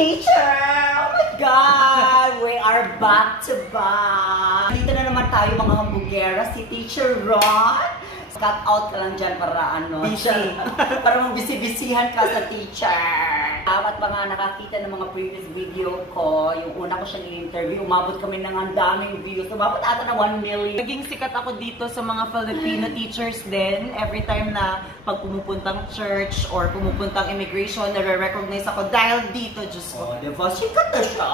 Teacher! Oh my God! We are back to back! Dito na naman tayo mga hambugera, si Teacher Ron. Cut out ka lang dyan para busy. Para magbisi-bisihan ka sa teacher. At mga nakakita ng mga previous video ko, yung una ko siyang i-interview, umabot kami ng ang daming views. Umabot ata na 1 million. Naging sikat ako dito sa mga Filipino teachers din. Every time na pag pumupuntang church or pumupuntang immigration, nare-recognize ako dahil dito, Diyos ko. Diba? Sikat na siya.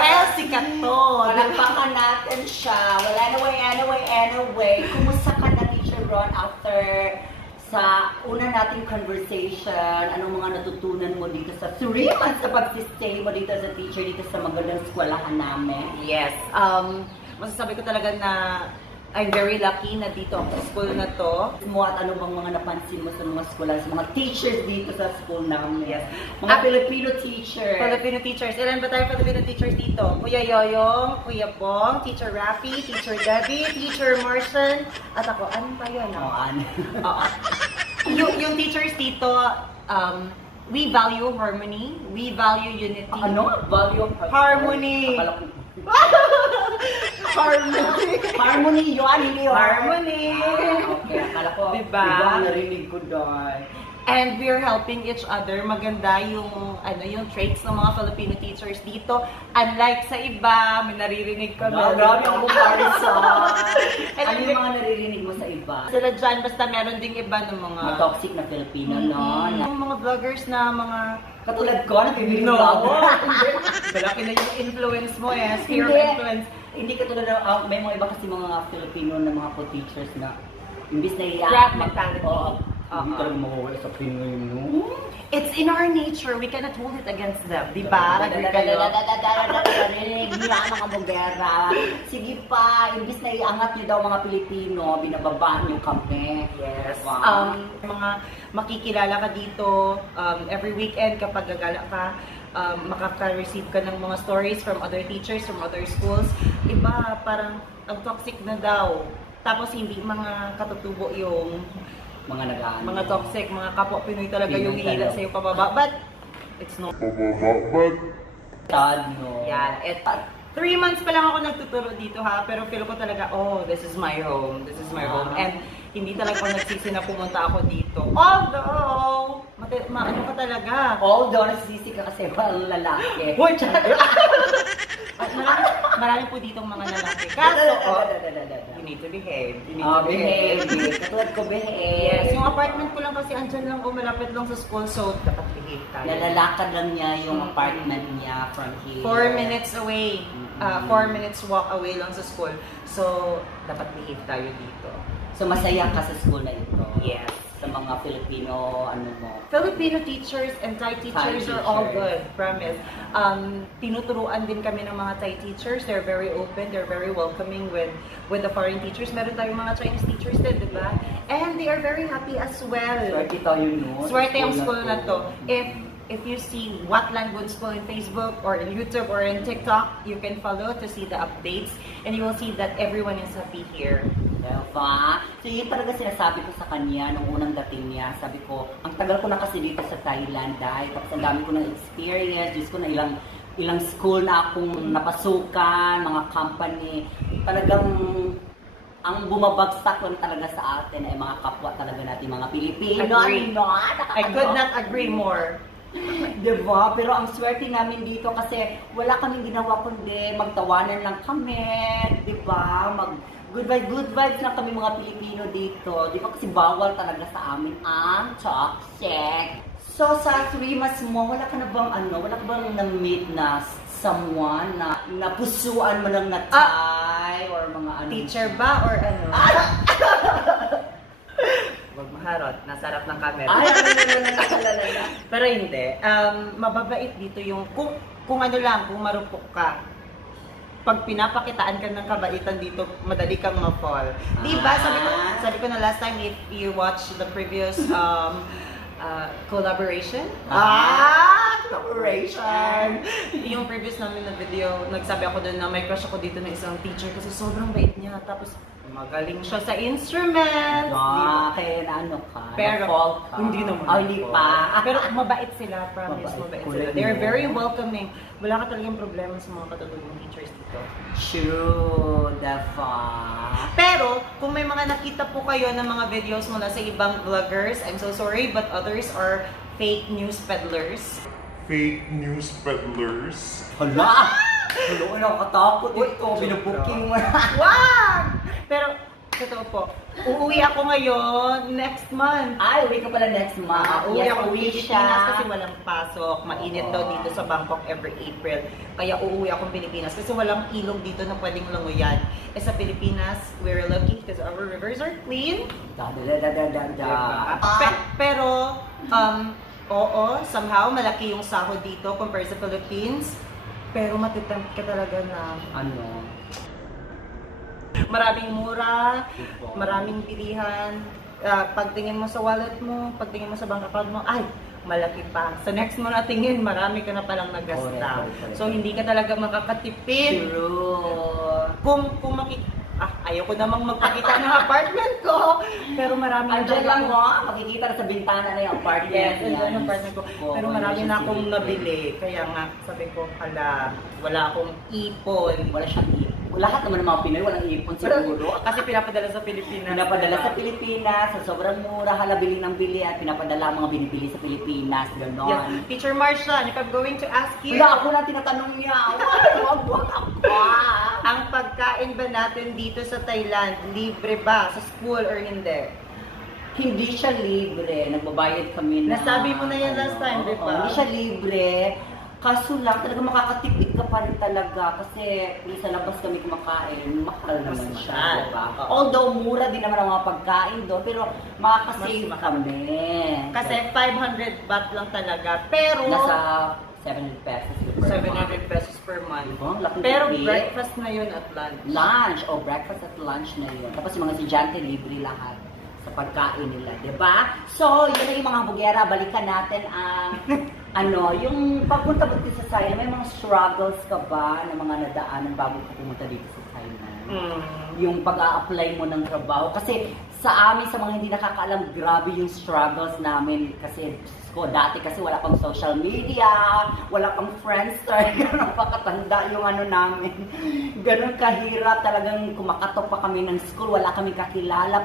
Dahil sikat to. Palagpakan natin siya. Well, anyway. Kumusta ka na, Teacher Ron, after sa una nating conversation, anong mga natutunan mo dito sa 3 months sa pag-stay mo dito sa teacher dito sa magandang eskwelahan namin? Yes. Masasabi ko talaga na I'm very lucky na dito ako sa school na to. At ano bang mga napansin mo sa mga eskwelahan, sa mga teachers dito sa school namin? Yes. Mga Filipino teachers. Filipino teachers. Ilan ba tayo Filipino teachers dito? Kuya Yoyong, Kuya Bong, Teacher Rafi, Teacher Debbie, Teacher Marson, at ako. Ano pa yun? Yung teachers dito, we value harmony, we value unity. Ano? Value harmony. Harmony yun, hindi yun. Harmony. Okay, akala ko. Diba? Narinig ko doon. And we're helping each other. Maganda yung traits ng mga Filipino teachers dito. Unlike sa iba, may naririnig kami. Grabe ang comparison. Ano yung mga naririnig mo sa iba? Sila dyan, basta meron ding iba ng mga toxic na Filipino, no? Yung mga vloggers na mga katulad ko, nag-video vlogger. Malaki na yung influence mo eh. Sphere of influence. Hindi katulad na, may mga iba kasi mga Filipino na mga co-teachers na imbis na Grab mentality. Hindi talaga mawawala sa Pinoy, no? It's in our nature. We cannot hold it against them. Diba? Narinig niya mga bugera. Sige pa, imbis na iangat niyo daw mga Pilipino, binababa niyo kami. Yes. Mga makikilala ka dito every weekend kapag gagala ka. Makaka-receive ka ng mga stories from other teachers, from other schools. Iba, parang ang toxic na daw. Tapos hindi mga katutubo yung mga toxic, mga kapwa Pinoy talaga yung hihila sa'yo pababa. But, it's not. Yeah, 3 months pa lang ako nagtuturo dito ha, pero feel ko talaga, oh, this is my home. This is my home. And hindi talaga ako nagsisi na pumunta ako dito. Although, ano ka talaga? Although, nagsisi ka kasi walang lalaki. Hoy, at marami po ditong mga lalaki. Kaso, you need to behave. You need to behave. Katulad ko, behave. Yes, yung apartment ko lang kasi andyan lang o malapit lang sa school, so dapat behave tayo. Nalalakad lang niya yung apartment niya from here. 4 minutes away. 4 minutes walk away lang sa school. So, dapat behave tayo dito. So, masaya ka sa school na ito? Yes. Sa mga Filipino, Filipino teachers and Thai teachers are all good, promise. Tinuturuan din kami ng mga Thai teachers. They're very open, they're very welcoming with the foreign teachers. Meron tayong mga Chinese teachers din, di ba? And they are very happy as well. Swerte tayo, no? Swerte yung school na to. If you see Watlan Good School in Facebook or in YouTube or in TikTok, you can follow to see the updates and you will see that everyone is happy here. Diba? So yun talaga sinasabi ko sa kanya nung unang dating niya. Sabi ko, ang tagal ko na kasi dito sa Thailand dahil tapos ang dami ko ng experience. Diyos ko na ilang school na akong napasukan, mga company. Talagang ang bumabagsak lang talaga sa atin ay mga kapwa talaga natin, mga Pilipino. I could not agree more. Diba? Pero ang swerte namin dito kasi wala kaming ginawa kundi magtawanan lang kami. Diba? Good vibes lang kami mga Pilipino dito. Di ba kasi bawal talaga sa amin ang toxic. So sa 3 months mo, wala ka bang na-meet na someone na napusuan mo ng natay or mga ano? Teacher ba or ano? Huwag maharot, nasa harap ng camera. Pero hindi. Mababait dito yung, kung ano lang, kung marupok ka. Pag pinapakitaan ka ng kabaitan dito, madali kang ma-fall. Diba? Sabi ko na last time, if you watch the previous collaboration. Operation. Yung previous namin na video, nagsabi ako doon na may crush ako dito na isang teacher kasi sobrang bait niya. Tapos magaling siya sa instruments. Kaya na ano ka? Pero na-fall ka. hindi naman. Hindi pa. Pero mabait sila, promise. Mabait sila. They're very welcoming. Wala ka talagang problema sa mga katutubong teachers dito. True, diba? Pero, kung may mga nakita po kayo ng mga videos mula sa ibang vloggers, I'm so sorry, but others are fake news peddlers. Fake news peddlers. Hala! Hala, nakakatakot ito. Binubooking mo na. Wag! Pero, totoo po, uuwi ako ngayon next month. Ay, uwi ka pala next month. Uuwi Yes, ako uwi Pilipinas kasi walang pasok. Mainit daw Oo. dito sa Bangkok every April. Kaya uuwi akong Pilipinas kasi walang ilog dito na pwedeng languyan. Eh sa Pilipinas, we're lucky because our rivers are clean. Pero, oo, somehow malaki yung sahod dito compared sa Philippines. Pero matitempt ka talaga na Ano? maraming mura, maraming bilihan. Pagtingin mo sa wallet mo, pagtingin mo sa bank account mo, ay, malaki pa. Sa next mo na tingin, marami ka na palang nagasta. Correct. So, hindi ka talaga makakatipid. True. Kung ayoko namang magpakita ng apartment ko, pero marami Andiyan lang mo, makikita na sa bintana na yung apartment. Yes, andyan yung apartment ko. Pero marami na akong Emergency. nabili. Kaya nga, sabi ko, wala akong ipon. Wala siyang ipon. Lahat naman ng mga Pinoy, walang ipon siguro. Kasi pinapadala sa Pilipinas. Pinapadala sa Pilipinas, sa sobrang mura, halabili ng bili at pinapadala ang mga binibili sa Pilipinas, gano'n. Yes. Teacher Marsha, if I'm going to ask you, Wala ako na tinatanong niya. Wag ako. ang pagkain ba natin dito sa Thailand, libre ba sa school or hindi? Hindi siya libre. Nagbabayad kami na... Nasabi mo na yan last time, di ba? Hindi siya libre. Kaso lang, talaga makakatipid ka pa rin talaga. Kasi sa labas kami kumakain, mahal naman Mas siya. mahal. Diba? Oo. Although mura din naman ang mga pagkain doon, pero makakasave Mas kami. Kasi 500 baht lang talaga. Pero, Nasa 700 pesos per 700 pesos per month. Diba? Laking Pero tipid. breakfast na yun at lunch. Lunch o breakfast at lunch na yun. Tapos yung mga estudyante, libre lahat sa pagkain nila, di ba? So, yun na yung mga bugera. Balikan natin ang, yung pagpunta mo dito sa Thailand, may mga struggles ka ba na mga nadaanan bago ka pumunta dito sa Thailand? Yung pag-a-apply mo ng trabaho. Kasi sa amin, sa mga hindi nakakaalam, grabe yung struggles namin. Kasi dati kasi wala pang social media, wala pang Friendster, gano'n pa katanda yung namin. Gano'n kahirap, talagang kumakatok pa kami ng school, wala kami kakilala.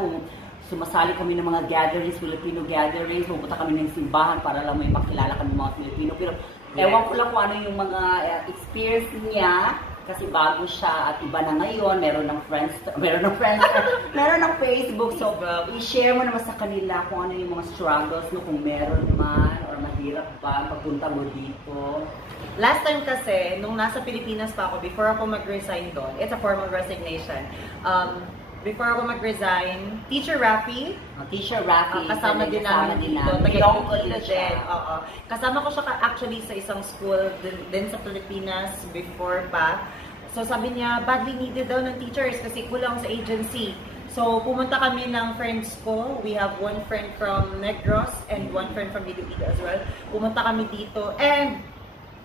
Sumasali kami ng mga gatherings, Filipino gatherings, pupunta kami ng simbahan para lang may makilala kami mga Filipino. Pero ewan ko lang kung ano yung mga experience niya. Kasi bago siya at iba na ngayon, meron ng Friendster, meron ng Facebook. So, i-share mo naman sa kanila kung ano yung mga struggles, no, kung meron man or mahirap ba pagpunta mo dito. Last time kasi, nung nasa Pilipinas pa ako, before ako mag-resign doon, it's a formal resignation. Before ako mag-resign, Teacher Rafi, Teacher Rafi, kasama din namin dito. Taga-Iloilo din. Oo. Kasama ko siya actually sa isang school din sa Pilipinas before pa. So sabi niya, badly needed daw ng teachers kasi kulang sa agency. So pumunta kami ng friends ko. We have one friend from Negros and one friend from Iloilo as well. Pumunta kami dito and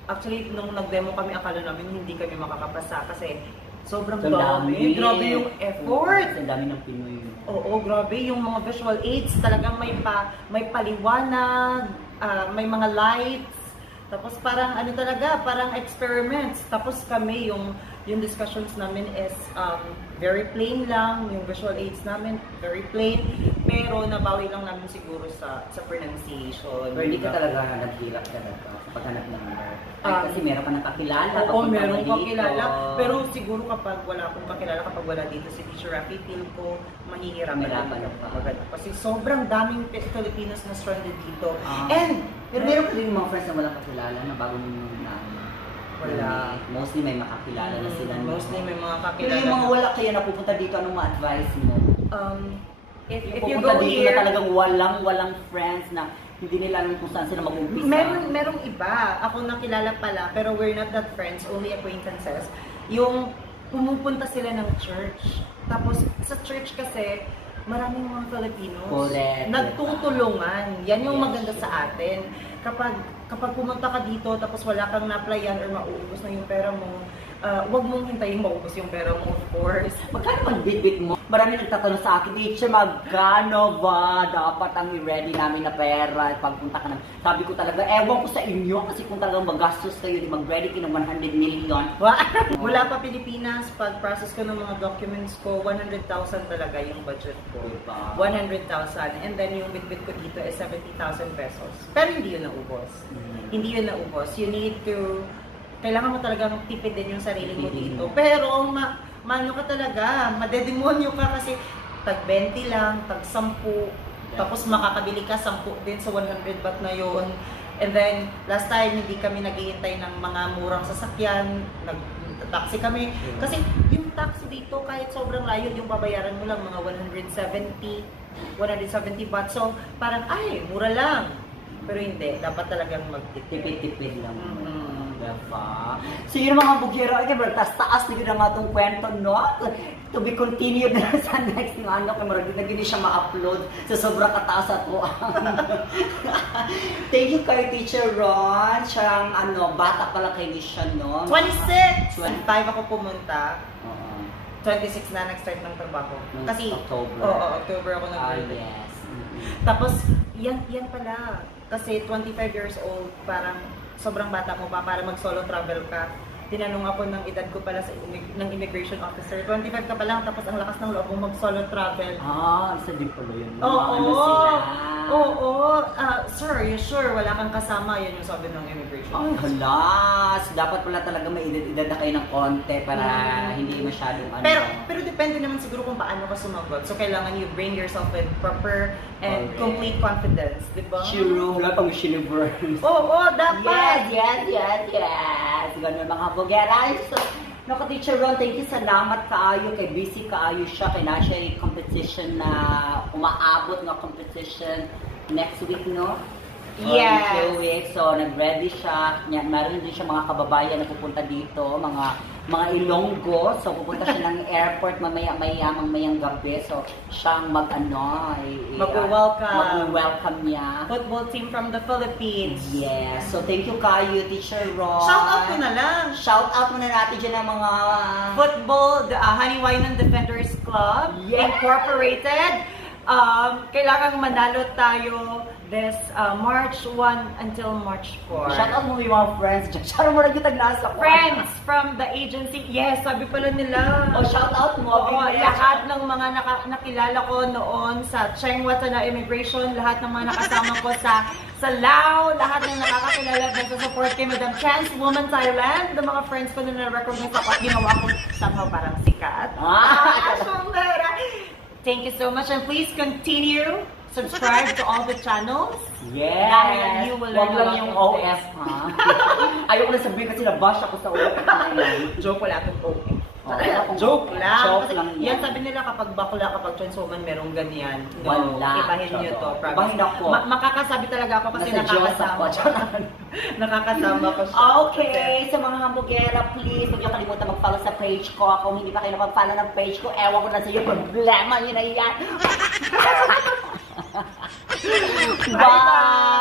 actually nung nag-demo kami, akala namin hindi kami makakapasa kasi sobrang dami. Grabe yung effort. Ang dami ng Pinoy. Oo, grabe. Yung mga visual aids, talagang may paliwanag, may mga lights. Tapos parang parang experiments. Tapos kami, yung discussions namin is very plain lang. Yung visual aids namin, very plain. Pero nabawi lang namin siguro sa pronunciation. Pero hindi ka talaga naghirap talaga sa paghanap ng work. Kasi meron ka nakakilala. Oo, meron kakilala. Pero siguro kapag wala akong kakilala, kapag wala dito si Teacher Rafi, feel ko mahihirapan ako. Kasi sobrang daming Filipinos na stranded dito. Pero meron ka rin mga friends na walang kakilala na bago mo wala. Mostly may makakilala na sila. Mostly may mga Pero kakilala. yung mga wala kaya napupunta dito, anong ma-advise mo? If you Pupunta go dito here, na talagang walang friends na hindi nila alam kung saan sila mag-umpisa. merong iba. Ako nakilala pala, pero we're not that friends, only acquaintances. Yung pumupunta sila ng church. Tapos sa church kasi, maraming mga Filipinos Correct. nagtutulungan. Yan yung Yes. maganda sa atin. Kapag pumunta ka dito tapos wala kang na-applyan or mauubos na yung pera mo, wag mong hintayin maubos yung pera mo, of course. Magkano man bit mo? Marami nagtatanong sa akin, teacher, magkano ba dapat ang i-ready namin na pera pagpunta ka na? Sabi ko talaga, ewan ko sa inyo kasi kung talagang magastos kayo, mag-ready kayo ng 100 million. Mula pa Pilipinas, pag-process ko ng mga documents ko, 100,000 talaga yung budget ko. Diba? 100,000. And then yung bit ko dito is 70,000 pesos. Pero hindi yun naubos. Hindi yun naubos. You need to, kailangan mo talagang tipid din yung sarili mo dito. Pero, mano ka talaga, madedemonyo ka kasi tag 20 lang, tag 10, tapos makakabili ka 10 din sa 100 baht na yun. And then, last time, hindi kami naghihintay ng mga murang sasakyan, nag-taxi kami. Kasi yung taxi dito, kahit sobrang layo, yung babayaran mo lang mga 170 baht. So, parang, ay, mura lang. Pero hindi, dapat talagang magtitipid. Tipid lang. Diba? So yun mga bugero, okay, taas-taas na yun ang atong kwento, no? To be continued na sa next nga, ano, kaya maragin na gini siya ma-upload sa sobrang kataas at Thank you kay Teacher Ron. Siyang, bata pala kay siya, no? 26! 25 ako pumunta. 26 na nag-start ng trabaho. Kasi, October. Oo, October ako nag-graduate. Yes. Tapos, yan pala. Kasi 25 years old, parang sobrang bata mo pa para mag-solo travel ka. Tinanong ako ng edad ko pala ng immigration officer. 25 ka pa lang, tapos ang lakas ng loob mo mag-solo travel. Isa din pala yun. Oo. Sir, you sure wala kang kasama? Yan yung sabi ng immigration officer. Halas! Dapat pala talaga may edad na kayo ng konti para hindi masyadong Pero depende naman siguro kung paano ka sumagot. So, kailangan you bring yourself with proper and complete confidence, di ba? Sure, wala pang universe. Oo, dapat! Yes! Ganun mga bugera. So, Teacher Ron, thank you, salamat kaayo, kay busy kaayo siya, kay na siya competition na umaabot nga competition next week, no? Yes. 2 weeks. So, nag-ready siya. Meron din siya mga kababayan na pupunta dito, mga Ilonggo. So, pupunta siya ng airport mamayang gabi. So, siyang mag-welcome niya. Football team from the Philippines. Yes. So, thank you kayo, Teacher Ron. Shout out ko na lang. Shout out muna natin dyan ng mga Football, the Haniwainan Defenders Club, Incorporated. Kailangan manalo tayo this March 1 until March 4. Shout out mo yung mga friends dyan. Shout out mo na yung tagnasa ko. Friends from the agency. Yes, sabi pala nila. Shout out mo. Lahat ng mga nakilala ko noon sa Cheng Watana Immigration, lahat ng mga nakasama ko sa Lao, lahat ng nakakakilala na sa support kay Madam Chance, Woman Thailand, the mga friends ko na na-recognize ako at ginawa ko somehow parang sikat. Thank you so much and please continue subscribe to all the channels. Yes. Dahil you will learn a lot yung OF, ha? Ayoko na sabihin kasi nabash ako sa ulo ko ngayon. Joke wala itong OF. Joke lang. Joke lang. Yan sabi nila kapag bakla, kapag trans woman, merong ganyan. No, wala. Ibahin nyo to. Ibahin ako. Makakasabi talaga ako kasi nakakasama ko. Nakakasama ko siya. Okay. Sa mga hambugera, please, huwag niyo kalimutan mag-follow sa page ko. Kung hindi pa kayo napag-follow ng page ko, ewan ko na sa iyo. Problema yun na yan. Bye!